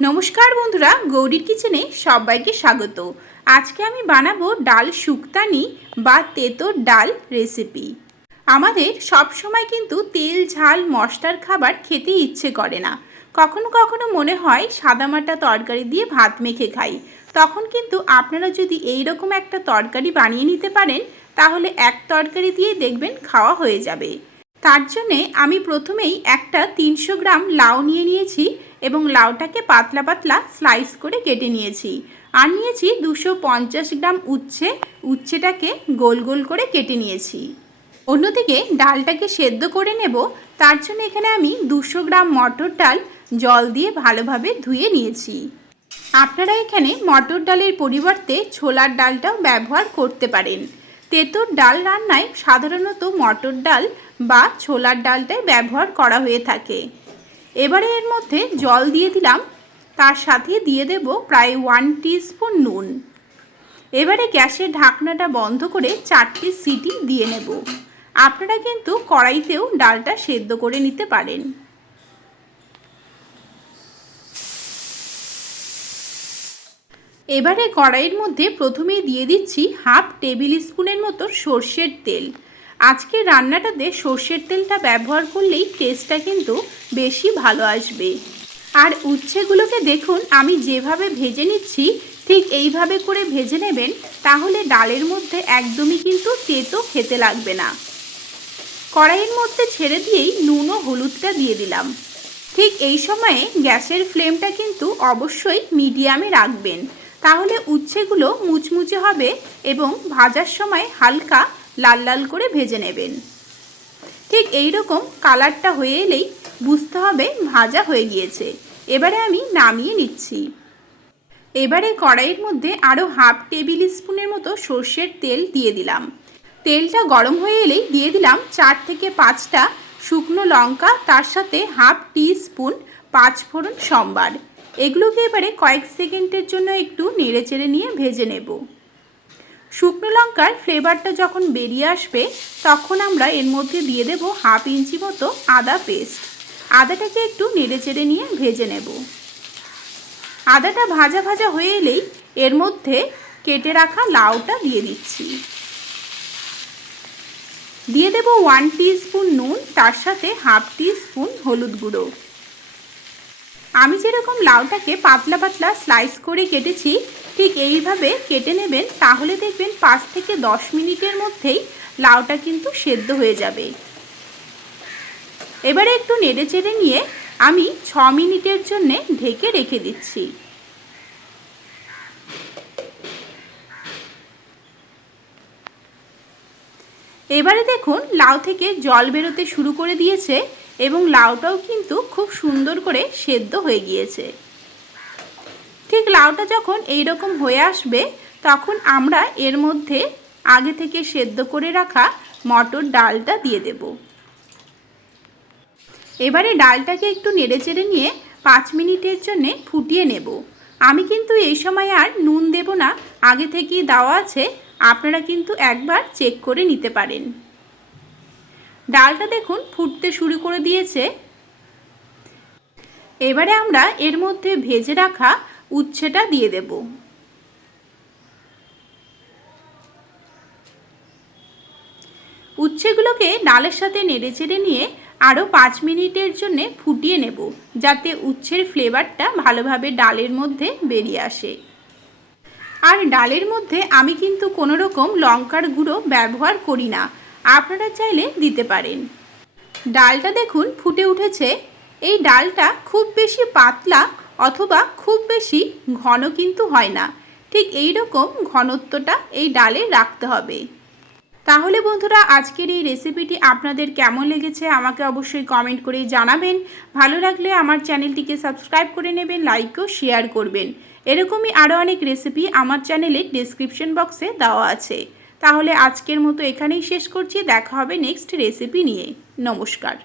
নমস্কার বন্ধুরা, গৌরীর কিচেনে সবাইকে স্বাগত। আজকে আমি বানাবো ডাল শুক্তানি বা তেতোর ডাল রেসিপি। আমাদের সব সময় কিন্তু তেল, ঝাল, মশলার খাবার খেতে ইচ্ছে করে না। কখনো কখনো মনে হয় সাদামাটা তরকারি দিয়ে ভাত মেখে খাই। তখন কিন্তু আপনারা যদি এই রকম একটা তরকারি বানিয়ে নিতে পারেন, তাহলে এক তরকারি দিয়ে দেখবেন খাওয়া হয়ে যাবে। তার জন্যে আমি প্রথমেই একটা তিনশো গ্রাম লাউ নিয়ে নিয়েছি এবং লাউটাকে পাতলা পাতলা স্লাইস করে কেটে নিয়েছি। আর নিয়েছি দুশো পঞ্চাশ গ্রাম উচ্ছে, উচ্ছেটাকে গোল গোল করে কেটে নিয়েছি। অন্যদিকে ডালটাকে সেদ্ধ করে নেব, তার জন্য এখানে আমি দুশো গ্রাম মটর ডাল জল দিয়ে ভালোভাবে ধুয়ে নিয়েছি। আপনারা এখানে মটর ডালের পরিবর্তে ছোলার ডালটাও ব্যবহার করতে পারেন। তেঁতুর ডাল রান্নায় সাধারণত মটর ডাল বা ছোলার ডালটাই ব্যবহার করা হয়ে থাকে। এবারে এর মধ্যে জল দিয়ে দিলাম, তার সাথে দিয়ে দেব প্রায় ওয়ান স্পুন নুন। এবারে গ্যাসের ঢাকনাটা বন্ধ করে চারটি সিটি দিয়ে নেব। আপনারা কিন্তু কড়াইতেও ডালটা সেদ্ধ করে নিতে পারেন। এবারে কড়াইয়ের মধ্যে প্রথমেই দিয়ে দিচ্ছি হাফ টেবিল স্পুনের মতো সর্ষের তেল। আজকে রান্নাটাতে সর্ষের তেলটা ব্যবহার করলেই টেস্টটা কিন্তু বেশি ভালো আসবে। আর উচ্ছেগুলোকে দেখুন, আমি যেভাবে ভেজে নিচ্ছি, ঠিক এইভাবে করে ভেজে নেবেন, তাহলে ডালের মধ্যে একদমই কিন্তু তেতো খেতে লাগবে না। কড়াইয়ের মধ্যে ছেড়ে দিয়েই নুন ও হলুদটা দিয়ে দিলাম। ঠিক এই সময়ে গ্যাসের ফ্লেমটা কিন্তু অবশ্যই মিডিয়ামে রাখবেন। তাহলে উচ্ছেগুলো মুচমুচে হবে এবং ভাজার সময় হালকা লাল লাল করে ভেজে নেবেন। ঠিক এই রকম কালারটা হয়ে এলেই বুঝতে হবে ভাজা হয়ে গিয়েছে। এবারে আমি নামিয়ে নিচ্ছি। এবারে কড়াইয়ের মধ্যে আরও হাফ টেবিল স্পুনের মতো সর্ষের তেল দিয়ে দিলাম। তেলটা গরম হয়ে এলেই দিয়ে দিলাম চার থেকে পাঁচটা শুকনো লঙ্কা, তার সাথে হাফ টি স্পুন পাঁচ ফোড়ন সম্বার। এগুলোকে এবারে কয়েক সেকেন্ডের জন্য একটু নেড়েচেড়ে নিয়ে ভেজে নেব। শুকনো লঙ্কার ফ্লেভারটা যখন বেরিয়ে আসবে, তখন আমরা এর মধ্যে দিয়ে দেব হাফ ইঞ্চি মতো আদা পেস্ট আদাটাকে একটু নেড়েচেড়ে নিয়ে ভেজে নেব। আদাটা ভাজা ভাজা হয়ে এলেই এর মধ্যে কেটে রাখা লাউটা দিয়ে দিচ্ছি। দিয়ে দেব ওয়ান স্পুন নুন, তার সাথে হাফ স্পুন হলুদ গুঁড়ো। আমি যেরকম লাউটাকে পাতলা পাতলা স্লাইস করে কেটেছি, ঠিক এইভাবে কেটে নেবেন, তাহলে দেখবেন পাঁচ থেকে দশ মিনিটের মধ্যেই লাউটা কিন্তু সেদ্ধ হয়ে যাবে। এবারে একটু নেড়ে চেড়ে নিয়ে আমি ছ মিনিটের জন্য ঢেকে রেখে দিচ্ছি। এবারে দেখুন, লাউ থেকে জল বেরোতে শুরু করে দিয়েছে। এবং লাউটাও কিন্তু খুব সুন্দর করে সেদ্ধ হয়ে গিয়েছে। ঠিক লাউটা যখন এই রকম হয়ে আসবে, তখন আমরা এর মধ্যে আগে থেকে সেদ্ধ করে রাখা মটর ডালটা দিয়ে দেব। এবারে ডালটাকে একটু নেড়েচেড়ে নিয়ে পাঁচ মিনিটের জন্যে ফুটিয়ে নেব। আমি কিন্তু এই সময় আর নুন দেব না, আগে থেকেই দেওয়া আছে, আপনারা কিন্তু একবার চেক করে নিতে পারেন। ডালটা দেখুন ফুটতে শুরু করে দিয়েছে। এবারে আমরা এর মধ্যে ভেজে রাখা উচ্ছেটা দিয়ে দেব। উচ্ছেগুলোকে ডালের সাথে নেড়ে চেড়ে নিয়ে আরও পাঁচ মিনিটের জন্য ফুটিয়ে নেব, যাতে উচ্ছের ফ্লেভারটা ভালোভাবে ডালের মধ্যে বেরিয়ে আসে। আর ডালের মধ্যে আমি কিন্তু কোনো রকম লঙ্কার গুঁড়ো ব্যবহার করি না আপনারা চাইলে দিতে পারেন। ডালটা দেখুন ফুটে উঠেছে। এই ডালটা খুব বেশি পাতলা অথবা খুব বেশি ঘন কিন্তু হয় না। ঠিক এই রকম ঘনত্বটা এই ডালে রাখতে হবে। তাহলে বন্ধুরা, আজকের এই রেসিপিটি আপনাদের কেমন লেগেছে আমাকে অবশ্যই কমেন্ট করে জানাবেন। ভালো লাগলে আমার চ্যানেলটিকে সাবস্ক্রাইব করে নেবেন, লাইক ও শেয়ার করবেন। এরকমই আরও অনেক রেসিপি আমার চ্যানেলের ডিসক্রিপশন বক্সে দেওয়া আছে। তাহলে আজকের মতো এখানেই শেষ করছি। দেখা হবে নেক্সট রেসিপি নিয়ে। নমস্কার।